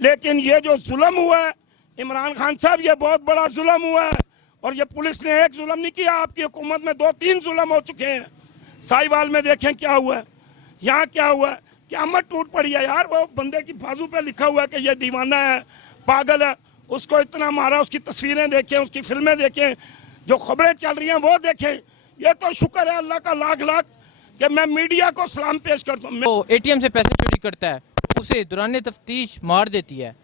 लेकिन ये जो जुल्म हुआ है इमरान खान साहब, ये बहुत बड़ा जुल्म हुआ है। और ये पुलिस ने एक जुल्म नहीं किया, आपकी हुकूमत में 2-3 जुल्म हो चुके हैं। साहिवाल में देखें क्या हुआ है, यहाँ क्या हुआ है, क़यामत टूट पड़ी है यार। वो बंदे की बाजू पे लिखा हुआ है कि ये दीवाना है, पागल है, उसको इतना मारा, उसकी तस्वीरें देखें, उसकी फिल्में देखें, जो खबरें चल रही हैं वो देखें। ये तो शुक्र है अल्लाह का लाख लाख कि मैं मीडिया को सलाम पेश करता हूँ। तो एटीएम से पैसे चोरी करता है, उसे दौरान तफ्तीश मार देती है,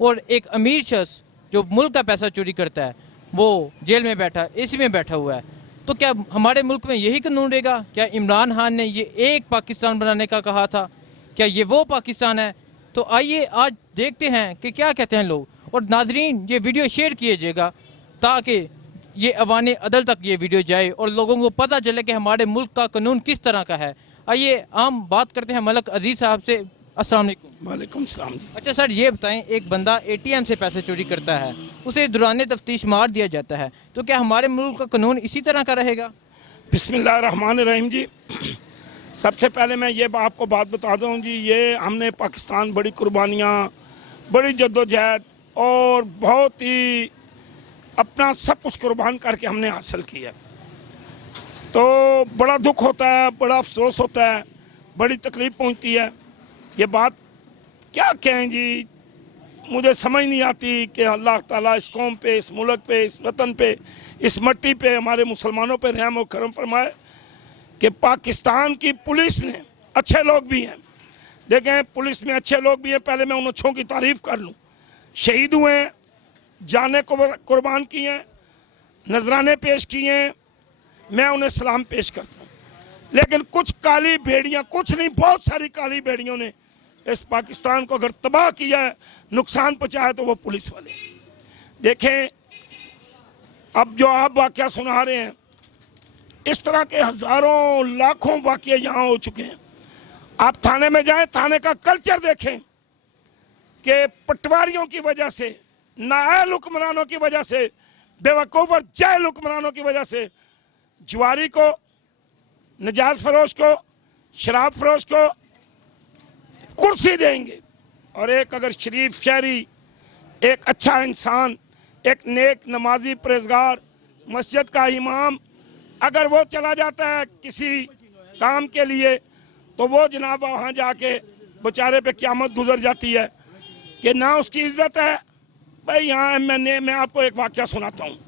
और एक अमीर शख्स जो मुल्क का पैसा चोरी करता है वो जेल में बैठा, एसी में बैठा हुआ है। तो क्या हमारे मुल्क में यही कानून रहेगा? क्या इमरान खान ने ये एक पाकिस्तान बनाने का कहा था, क्या ये वो पाकिस्तान है? तो आइए आज देखते हैं कि क्या कहते हैं लोग। और नाजरीन, ये वीडियो शेयर कीजिएगा ताकि ये अवाने अदल तक ये वीडियो जाए और लोगों को पता चले कि हमारे मुल्क का कानून किस तरह का है। आइए हम बात करते हैं मलक अजीज़ साहब से। अस्सलाम वालेकुम। वालेकुम सलाम जी। अच्छा सर, ये बताएं, एक बंदा एटीएम से पैसे चोरी करता है, उसे दौरान तफ्तीश मार दिया जाता है, तो क्या हमारे मुल्क का कानून इसी तरह का रहेगा? बिस्मिल्लाहिर्रहमानिर्रहीम जी। सबसे पहले मैं ये आपको बात बता दूँ जी, ये हमने पाकिस्तान बड़ी कुर्बानियाँ, बड़ी जद्दोजहद और बहुत ही अपना सब कुछ कुर्बान करके हमने हासिल किया। तो बड़ा दुख होता है, बड़ा अफसोस होता है, बड़ी तकलीफ़ पहुँचती है। ये बात क्या कहें जी, मुझे समझ नहीं आती कि अल्लाह ताला इस कौम पे, इस मुल्क पे, इस वतन पे, इस मट्टी पे, हमारे मुसलमानों पे रहम और करम फरमाए कि पाकिस्तान की पुलिस ने, अच्छे लोग भी हैं, देखें पुलिस में अच्छे लोग भी हैं। पहले मैं उन अच्छों की तारीफ़ कर लूँ, शहीद हुए हैं, जाने को कुर्बान किए हैं, नजराने पेश किए हैं, मैं उन्हें सलाम पेश करता हूँ। लेकिन कुछ काली भेड़ियाँ, कुछ नहीं बहुत सारी काली भेड़ियों ने इस पाकिस्तान को अगर तबाह किया है, नुकसान पहुँचाया, तो वो पुलिस वाले। देखें अब जो आप वाक़या सुना रहे हैं, इस तरह के हज़ारों लाखों वाक़ये यहाँ हो चुके हैं। आप थाने में जाएं, थाने का कल्चर देखें कि पटवारियों की वजह से, नाअहल हुक्मरानों की वजह से, बेवकूफ़ और जाहिल हुक्मरानों की वजह से जुआरी को, नजायज़ फरोश को, शराब फरोश को कुर्सी देंगे, और एक अगर शरीफ शहरी, एक अच्छा इंसान, एक नेक नमाजी परहेज़गार, मस्जिद का इमाम, अगर वो चला जाता है किसी काम के लिए, तो वो जनाब वहाँ जाके बेचारे पे क़यामत गुजर जाती है कि ना उसकी इज्जत है। भाई यहाँ मैं आपको एक वाक़या सुनाता हूँ।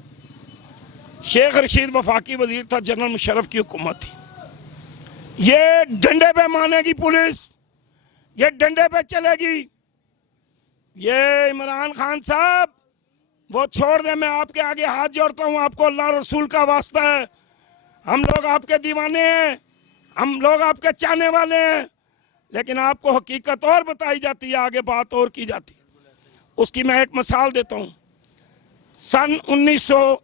शेख रशीद वफाकी वज़ीर था, जनरल मुशर्रफ की हुकूमत थी। ये डंडे पे मानेगी पुलिस, ये डंडे पे चलेगी। ये इमरान खान साहब वो छोड़ दे, मैं आपके आगे हाथ जोड़ता हूँ, आपको अल्लाह रसूल का वास्ता है, हम लोग आपके दीवाने हैं, हम लोग आपके चाहने वाले हैं, लेकिन आपको हकीकत और बताई जाती है, आगे बात और की जाती है। उसकी मैं एक मिसाल देता हूँ। सन 1900,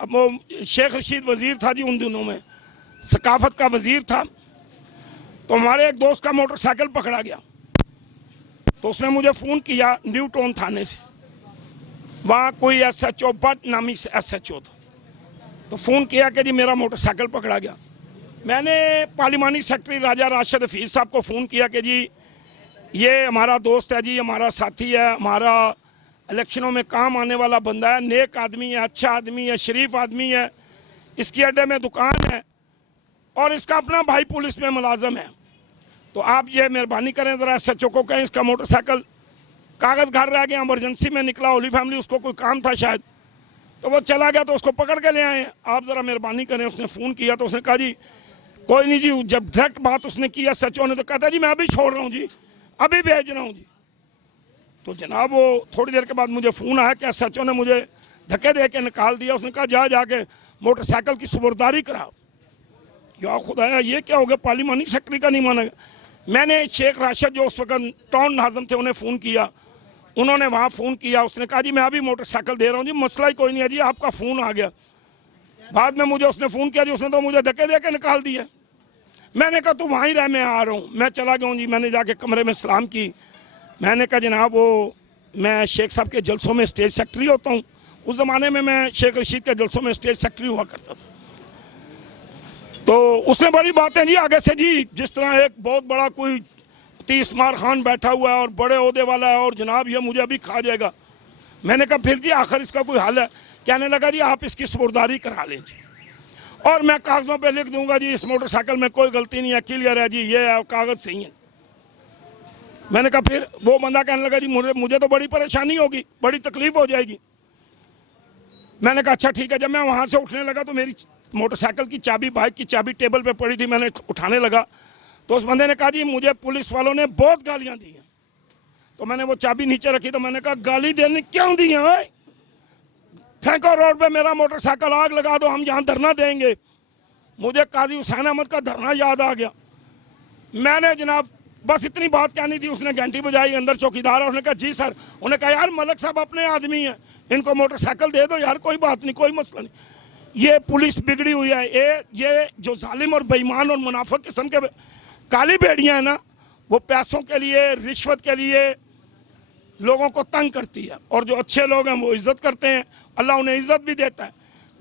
अब वो शेख रशीद वज़ीर था जी, उन दिनों में सकाफत का वज़ीर था। तो हमारे एक दोस्त का मोटरसाइकिल पकड़ा गया, तो उसने मुझे फ़ोन किया न्यू टाउन थाने से, वहाँ कोई SHO भट्ट नामी SHO था। तो फ़ोन किया कि जी मेरा मोटरसाइकिल पकड़ा गया। मैंने पार्लिमानी सेक्रेटरी राजा राशिद हफीज़ साहब को फ़ोन किया कि जी ये हमारा दोस्त है जी, हमारा साथी है, हमारा इलेक्शनों में काम आने वाला बंदा है, नेक आदमी है, अच्छा आदमी है, शरीफ आदमी है, इसकी अड्डे में दुकान है और इसका अपना भाई पुलिस में मुलाजम है। तो आप ये मेहरबानी करें, ज़रा SHO को कहें इसका मोटरसाइकिल कागज़ घर रह गया, इमरजेंसी में निकला, होली फैमिली, उसको कोई काम था शायद, तो वो चला गया, तो उसको पकड़ के ले आए, आप ज़रा मेहरबानी करें। उसने फ़ोन किया तो उसने कहा जी कोई नहीं जी। जब डायरेक्ट बात उसने की SHO ने, तो कहता जी मैं अभी छोड़ रहा हूँ जी, अभी भेज रहा हूँ जी। तो जनाब वो थोड़ी देर के बाद मुझे फ़ोन आया कि SHO ने मुझे धक्के दे के निकाल दिया। उसने कहा जा जाके मोटरसाइकिल की सुबरदारी कराओ। या खुदाया ये क्या हो गया, पार्लिमानी सेक्रेटरी का नहीं माना। मैंने शेख राशिद जो उस वक्त टाउन नाज़िम थे उन्हें फ़ोन किया, उन्होंने वहाँ फ़ोन किया, उसने कहा जी मैं अभी मोटरसाइकिल दे रहा हूँ जी, मसला ही कोई नहीं है जी, आपका फ़ोन आ गया। बाद में मुझे उसने फ़ोन किया जी, उसने तो मुझे धक्के दे के निकाल दिया। मैंने कहा तू वहीं रह, मैं आ रहा हूँ। मैं चला गया हूँ जी। मैंने जाके कमरे में सलाम की। मैंने कहा जनाब वो मैं शेख साहब के जलसों में स्टेज सेक्रेटरी होता हूँ। उस ज़माने में मैं शेख रशीद के जलसों में स्टेज सेक्रेटरी हुआ करता था। तो उसने बड़ी बातें जी आगे से जी, जिस तरह एक बहुत बड़ा कोई तीसमार खान बैठा हुआ है और बड़े ओहदे वाला है और जनाब ये मुझे अभी खा जाएगा। मैंने कहा फिर जी आखिर इसका कोई हल है? कहने लगा जी आप इसकी सपुर्दारी करा लें जी, और मैं कागज़ों पे लिख दूंगा जी इस मोटरसाइकिल में कोई गलती नहीं है, क्लियर है जी, ये कागज़ सही है। मैंने कहा फिर? वो बंदा कहने लगा जी मुझे तो बड़ी परेशानी होगी, बड़ी तकलीफ हो जाएगी। मैंने कहा अच्छा ठीक है। जब मैं वहाँ से उठने लगा तो मेरी मोटरसाइकिल की चाबी, बाइक की चाबी टेबल पे पड़ी थी, मैंने उठाने लगा तो उस बंदे ने कहा जी मुझे पुलिस वालों ने बहुत गालियाँ दी हैं। तो मैंने वो चाबी नीचे रखी तो मैंने कहा गाली देने क्यों दी है? फेंको रोड पे मेरा मोटरसाइकिल, आग लगा दो, हम यहाँ धरना देंगे। मुझे काजी हुसैन अहमद का धरना याद आ गया। मैंने जनाब बस इतनी बात कहनी थी, उसने घंटी बजाई, अंदर चौकीदार, उसने कहा जी सर। उन्होंने कहा यार मलक साहब अपने आदमी हैं, इनको मोटरसाइकिल दे दो यार, कोई बात नहीं, कोई मसला नहीं। ये पुलिस बिगड़ी हुई है। ये जो जालिम और बेईमान और मुनाफिक किस्म के काली बेड़ियाँ हैं ना, वो पैसों के लिए, रिश्वत के लिए लोगों को तंग करती है, और जो अच्छे लोग हैं वो इज्जत करते हैं, अल्लाह उन्हें इज्जत भी देता है।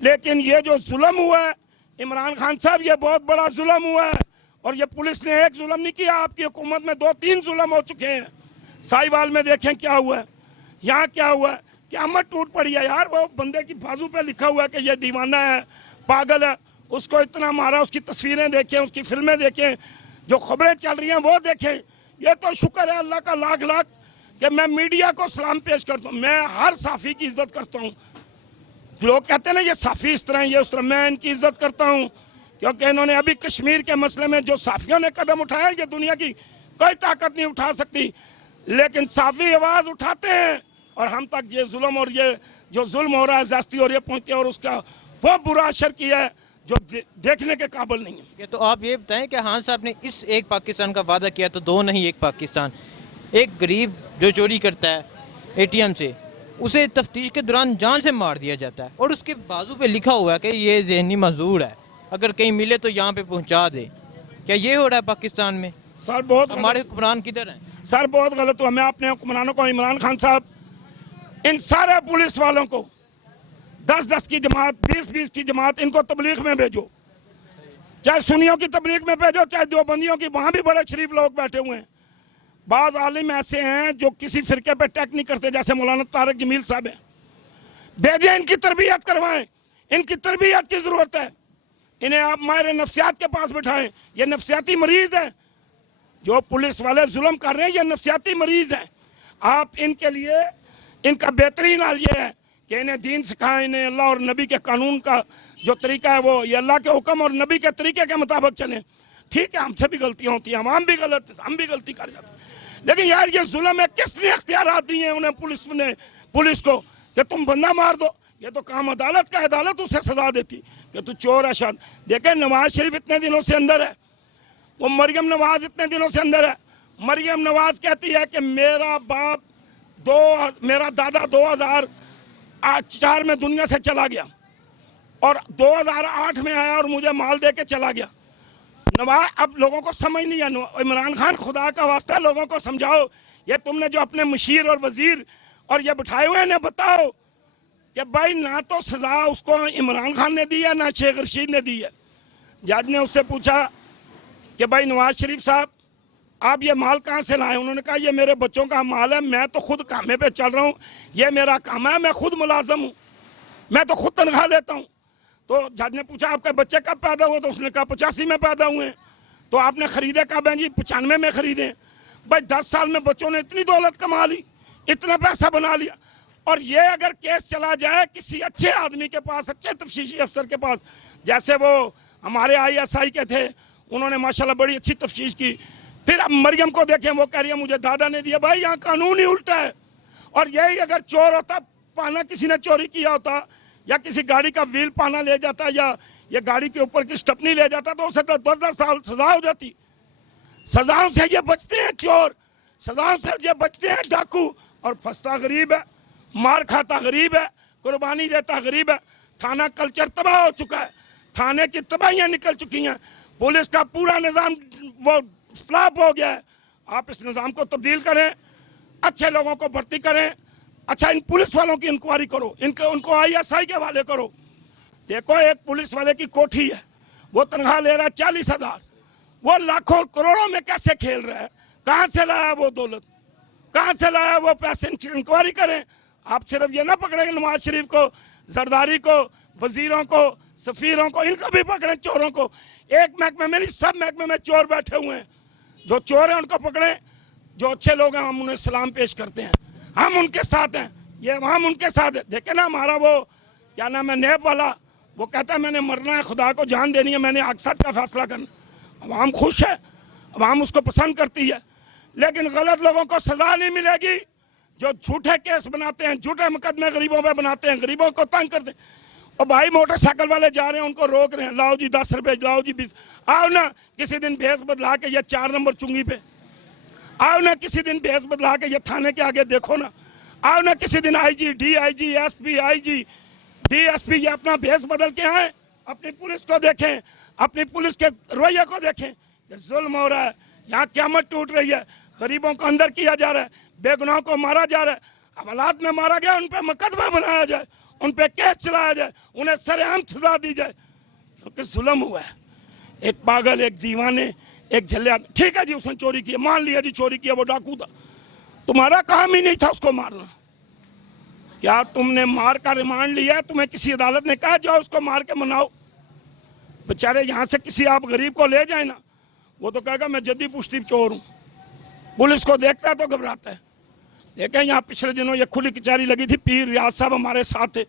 लेकिन ये जो जुल्म हुआ है इमरान खान साहब, ये बहुत बड़ा जुल्म हुआ है। और ये पुलिस ने एक जुल्म नहीं किया, आपकी हुकूमत में 2-3 जुल्म हो चुके हैं। साहिवाल में देखें क्या हुआ है, यहाँ क्या हुआ है, क़यामत टूट पड़ी है यार। वो बंदे की बाजू पे लिखा हुआ है कि ये दीवाना है, पागल है, उसको इतना मारा, उसकी तस्वीरें देखें, उसकी फिल्में देखें, जो खबरें चल रही हैं वो देखें। ये तो शुक्र है अल्लाह का लाख लाख कि मैं मीडिया को सलाम पेश करता हूँ। मैं हर साफ़ी की इज्जत करता हूँ। लोग कहते हैं ना ये साफ़ी इस तरह, ये उस तरह, मैं इनकी इज्जत करता हूँ क्योंकि इन्होंने अभी कश्मीर के मसले में जो साफ़ियों ने कदम उठाया, ये दुनिया की कोई ताकत नहीं उठा सकती। लेकिन साफ़ी आवाज़ उठाते हैं और हम तक ये जुल्म और ये जो जुल्म हो रहा है, ज़्यादती और ये पहुँचती है, और उसका वो बुरा असर किया है जो देखने के काबिल नहीं है। तो आप ये बताएं कि खान साहब ने इस एक पाकिस्तान का वादा किया तो दो नहीं एक पाकिस्तान। एक गरीब जो चोरी करता है एटीएम से, उसे तफ्तीश के दौरान जान से मार दिया जाता है, और उसके बाजू पे लिखा हुआ है कि ये ज़हनी मजदूर है, अगर कहीं मिले तो यहाँ पे पहुँचा दे। क्या ये हो रहा है पाकिस्तान में? सर बहुत हमारे हुक्मरान किधर हैं? सर बहुत गलत हुआ। मैं अपने हुक्मरानों को, इमरान खान साहब, इन सारे पुलिस वालों को 10-10 की जमात, 20-20 की जमात, इनको तबलीग में भेजो, चाहे सुन्नियों की तबलीग में भेजो, चाहे देवबंदियों की, वहाँ भी बड़े शरीफ लोग बैठे हुए हैं। बाज़ आलिम ऐसे हैं जो किसी फ़िरके पे टैक नहीं करते, जैसे मौलाना तारिक जमील साहब हैं। भेजें, इनकी तरबियत करवाएं, इनकी तरबियत की ज़रूरत है। इन्हें आप माहिर नफ्सियात के पास बिठाएं, ये नफ्सियाती मरीज़ हैं। जो पुलिस वाले जुल्म कर रहे हैं ये नफ्सियाती मरीज़ हैं। आप इनके लिए, इनका बेहतरीन हाल ये है कि इन्हें दीन सिखाएं, इन्हें अल्लाह और नबी के कानून का जो तरीका है वो ये अल्लाह के हुक्म और नबी के तरीके के मुताबिक चलें। ठीक है, हमसे भी गलतियाँ होती हैं, हम भी गलती कर जाते हैं, लेकिन यार ये जुल्म है। किसने इख्तियारात दिए हैं उन्हें, पुलिस को कि तुम बंदा मार दो? ये तो काम अदालत का, अदालत उसे सजा देती कि तू चोर है। शायद देखें नवाज शरीफ इतने दिनों से अंदर है, वो मरियम नवाज इतने दिनों से अंदर है। मरियम नवाज कहती है कि मेरा दादा 2004 में दुनिया से चला गया और 2008 में आया और मुझे माल दे के चला गया। नवाज, अब लोगों को समझ नहीं है। इमरान खान, खुदा का वास्ता है लोगों को समझाओ, ये तुमने जो अपने मुशीर और वजीर और ये बिठाए हुए हैं, बताओ कि भाई ना तो सजा उसको इमरान खान ने दी है ना शेख रशीद ने दी है। जज ने उससे पूछा कि भाई नवाज शरीफ साहब आप ये माल कहाँ से लाए? उन्होंने कहा ये मेरे बच्चों का माल है, मैं तो खुद कामे पे चल रहा हूँ, ये मेरा काम है, मैं खुद मुलाजम हूँ, मैं तो खुद तनख्वाह लेता हूँ। तो जज ने पूछा आपके बच्चे कब पैदा हुए? तो उसने कहा 85 में पैदा हुए। तो आपने ख़रीदे कब हैं? जी 95 में ख़रीदे। भाई 10 साल में बच्चों ने इतनी दौलत कमा ली, इतना पैसा बना लिया। और ये अगर केस चला जाए किसी अच्छे आदमी के पास, अच्छे तफ्तीशी अफसर के पास, जैसे वो हमारे ISI के थे, उन्होंने माशाल्लाह बड़ी अच्छी तफ्तीश की। फिर अब मरियम को देखें, वो कह रही है मुझे दादा ने दिया। भाई यहाँ कानून ही उल्टा है। और यही अगर चोर होता, पाना किसी ने चोरी किया होता या किसी गाड़ी का व्हील पाना ले जाता या ये गाड़ी के ऊपर की स्टपनी ले जाता तो उसे 10-10 साल सजा हो जाती। सजाओं से ये बचते हैं चोर, सजाओं से ये बचते हैं डाकू। और फंसता गरीब है, मार खाता गरीब है, कुर्बानी देता गरीब है। थाना कल्चर तबाह हो चुका है, थाने की तबाहियाँ निकल चुकी हैं, पुलिस का पूरा निज़ाम वो फ्लॉप हो गया है। आप इस निज़ाम को तब्दील करें, अच्छे लोगों को भर्ती करें। अच्छा, इन पुलिस वालों की इंक्वायरी करो, उनको ISI के हवाले करो। देखो एक पुलिस वाले की कोठी है, वो तनख्वाह ले रहा है 40,000, वो लाखों करोड़ों में कैसे खेल रहा है? कहाँ से लाया वो दौलत, कहाँ से लाया वो पैसे, इंक्वायरी करें। आप सिर्फ ये ना पकड़ेंगे नवाज शरीफ को, जरदारी को, वजीरों को, सफीरों को, इनको भी पकड़ें, चोरों को। एक महकमे में नहीं, सब महकमे में चोर बैठे हुए हैं। जो चोर हैं उनको पकड़ें, जो अच्छे लोग हैं हम उन्हें सलाम पेश करते हैं, हम उनके साथ हैं, ये हम उनके साथ है। देखे ना हमारा वो क्या नाम है, नेब वाला, वो कहता है मैंने मरना है, खुदा को जान देनी है, मैंने अक्सर का फैसला करना। अवाम खुश है, अवाम उसको पसंद करती है, लेकिन गलत लोगों को सजा नहीं मिलेगी। जो झूठे केस बनाते हैं, झूठे मुकदमे गरीबों पे बनाते हैं, गरीबों को तंग करते हैं। और भाई मोटरसाइकिल वाले जा रहे हैं, उनको रोक रहे हैं, लाओ जी 10 रुपए, लाओ जी 20। आओ ना किसी दिन भेस बदला के ये 4 नंबर चुंगी पे, आओ ना किसी दिन भेस बदला के ये थाने के आगे देखो ना, आओ ना किसी दिन IG, DIG, SP, IG, DSP ये अपना भेस बदल के आए, अपनी पुलिस को देखें, अपनी पुलिस के रवैये को देखें। ये जुल्म हो रहा है, यहाँ क़यामत टूट रही है, गरीबों को अंदर किया जा रहा है, बेगुनाहों को मारा जा रहा है। हवालात में मारा गया, उन पर मुकदमा बनाया जाए, उन पर केस चलाया जाए, उन्हें सरेआम सजा दी जाए, क्योंकि जुल्म हुआ है। एक पागल, एक दीवाने, एक झल्ले, ठीक है जी उसने चोरी की, मान लिया जी चोरी किया, वो डाकू था, तुम्हारा काम ही नहीं था उसको मारना। क्या तुमने मार का रिमांड लिया है? तुम्हें किसी अदालत ने कहा जाओ उसको मार के मनाओ? बेचारे यहाँ से किसी आप गरीब को ले जाए ना, वो तो कहेगा मैं जद्दी पुश्ती चोर हूँ। पुलिस को देखता है तो घबराता है। देखें यहाँ पिछले दिनों ये खुली कचहरी लगी थी, पीर रियाज साहब हमारे साथ थे,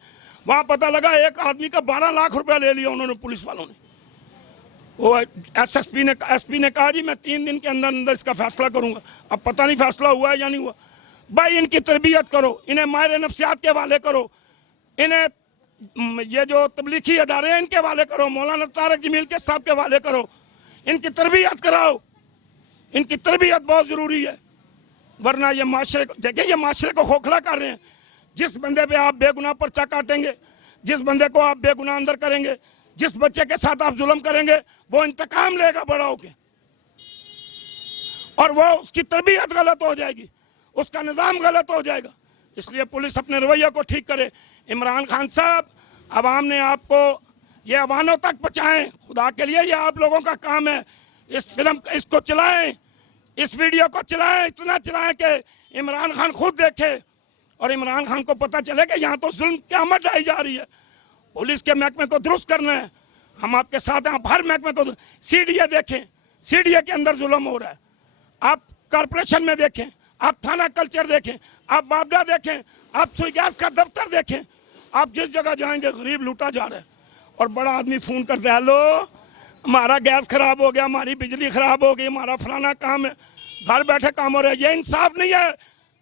वहाँ पता लगा एक आदमी का 12 लाख रुपया ले लिया उन्होंने, पुलिस वालों ने। वो एसपी ने कहा जी मैं 3 दिन के अंदर अंदर इसका फैसला करूँगा। अब पता नहीं फैसला हुआ है या नहीं हुआ। भाई इनकी तरबियत करो, इन्हें माहिर नफ्सियात के हवाले करो, इन्हें ये जो तबलीगी अदारे हैं इनके हवाले करो, मौलाना तारक जमील के साहब के हवाले करो, इनकी तरबियत कराओ, इनकी तरबियत बहुत ज़रूरी है। वरना ये माशरे को देखिए, ये माशरे को खोखला कर रहे हैं। जिस बंदे पे आप बेगुनाह पर्चा काटेंगे, जिस बंदे को आप बेगुनाह अंदर करेंगे, जिस बच्चे के साथ आप जुल्म करेंगे, वो इंतकाम लेगा बड़ा होके, और वो उसकी तरबियत गलत हो जाएगी, उसका निज़ाम गलत हो जाएगा। इसलिए पुलिस अपने रवैये को ठीक करे। इमरान खान साहब, अवाम ने आपको ये अवानों तक पहुँचाएं, खुदा के लिए ये आप लोगों का काम है। इस फिल्म इसको चलाएं, इस वीडियो को चलाएं, इतना चलाएं कि इमरान खान खुद देखे और इमरान खान को पता चले कि यहाँ तो जुल्म क़यामत लाई जा रही है। पुलिस के महकमे को दुरुस्त करना है, हम आपके साथ हैं। आप हर महकमे को, सीडीए देखें, सीडीए के अंदर जुल्म हो रहा है। आप कॉरपोरेशन में देखें, आप थाना कल्चर देखें, आप वापडा देखें, आप सुई गैस का दफ्तर देखें, आप जिस जगह जाएंगे गरीब लूटा जा रहा है। और बड़ा आदमी फ़ोन करते हैं, हेलो हमारा गैस खराब हो गया, हमारी बिजली खराब हो गई, हमारा फलाना काम है, घर बैठे काम हो रहा है। ये इंसाफ नहीं है।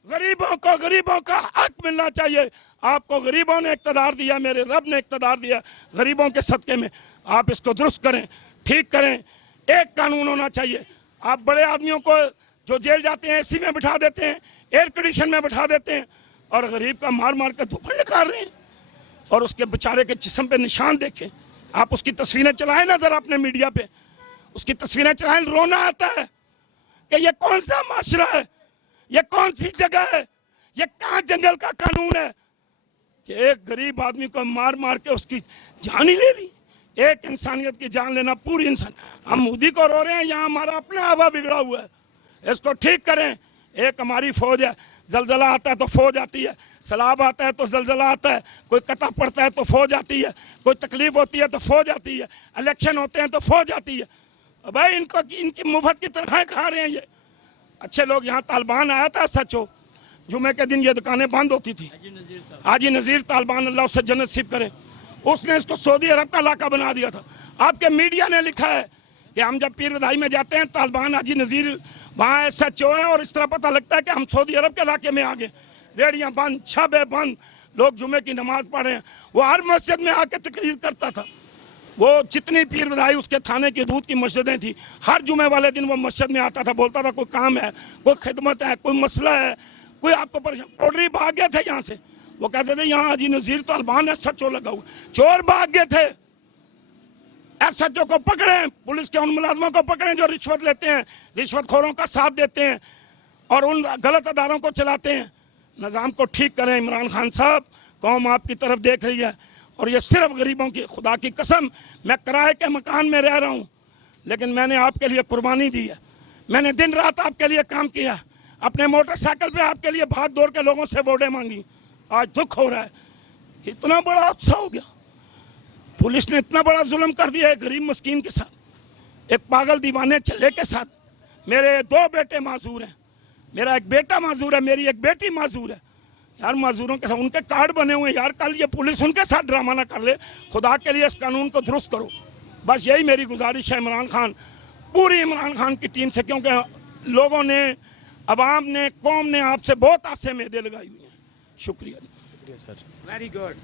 गरीबों का हक मिलना चाहिए। आपको गरीबों ने इक़्तिदार दिया, मेरे रब ने इक़्तिदार दिया, गरीबों के सदक़े में आप इसको दुरुस्त करें, ठीक करें। एक कानून होना चाहिए। आप बड़े आदमियों को जो जेल जाते हैं एसी में बिठा देते हैं, एयर कंडीशन में बिठा देते हैं, और गरीब का मार मार कर धूप निकाल रहे हैं। और उसके बेचारे के जिस्म पे निशान देखें, आप उसकी तस्वीरें चलाएं ना जरा अपने मीडिया पे, उसकी तस्वीरें चलाएं, रोना आता है कि ये कौन सा माशरा है, ये कौन सी जगह है, ये कहाँ जंगल का कानून है कि एक गरीब आदमी को मार मार के उसकी जान ही ले ली। एक इंसानियत की जान लेना, पूरी इंसान। हम मोदी को रो रहे हैं, यहाँ हमारा अपना हवा बिगड़ा हुआ है, इसको ठीक करें। एक हमारी फौज है, जलजला आता है तो फौज आती है, सैलाब आता है तो जलजला आता है, कोई कता पड़ता है तो फौज आती है, कोई तकलीफ होती है तो फौज आती है, इलेक्शन होते हैं तो फौज आती है। भाई इनको इनकी मुफ्त की तनख्वाहें खा रहे हैं ये अच्छे लोग। यहाँ तालिबान आया था, सच हो, जुमे के दिन ये दुकानें बंद होती थी। हाजी नज़ीर तालिबान, अल्लाह उससे जन्नत नसीब करे, उसने इसको सऊदी अरब का इलाका बना दिया था। आपके मीडिया ने लिखा है कि हम जब पीर बधाई में जाते हैं, तालिबान हाजी नज़ीर वहाँ SHO है, और इस तरह पता लगता है कि हम सऊदी अरब के इलाके में आ गए। रेडियाँ बंद, छाबे बंद, लोग जुमे की नमाज पढ़ रहे हैं। वो हर मस्जिद में आके तकरीर करता था। वो जितनी पीर बधाई उसके थाने की दूध की मस्जिदें थी, हर जुमे वाले दिन वो मस्जिद में आता था, बोलता था कोई काम है, कोई खिदमत है, कोई मसला है, कोई आपको परेशान। पौडरी भाग गए थे यहाँ से, वो कहते थे यहाँ हाजी नज़ीर तालिबान SHO लगा हुआ। चोर भाग गए थे। SHO को पकड़ें, पुलिस के उन मुलाजमों को पकड़ें जो रिश्वत लेते हैं, रिश्वतखोरों का साथ देते हैं और उन गलत अदारों को चलाते हैं। निज़ाम को ठीक करें। इमरान खान साहब, कौम आपकी तरफ देख रही है, और ये सिर्फ गरीबों की, खुदा की कसम, मैं किराए के मकान में रह रहा हूँ, लेकिन मैंने आपके लिए कुर्बानी दी है। मैंने दिन रात आपके लिए काम किया, अपने मोटरसाइकिल पे आपके लिए भाग दौड़ के लोगों से वोटें मांगी। आज दुख हो रहा है, इतना बड़ा हादसा हो गया। पुलिस ने इतना बड़ा जुल्म कर दिया है गरीब मस्कीन के साथ, एक पागल दीवाने चले के साथ। मेरे 2 बेटे माजूर हैं, मेरा एक बेटा माजूर है, मेरी एक बेटी माजूर है। यार माजूरों के साथ उनके कार्ड बने हुए हैं यार, कल ये पुलिस उनके साथ ड्रामा ना कर ले। खुदा के लिए इस कानून को दुरुस्त करो, बस यही मेरी गुजारिश है इमरान खान, पूरी इमरान खान की टीम से, क्योंकि लोगों ने, अवाम ने, कौम ने आपसे बहुत आसे उम्मीदें लगाई हुई हैं। शुक्रिया। सर। Very good.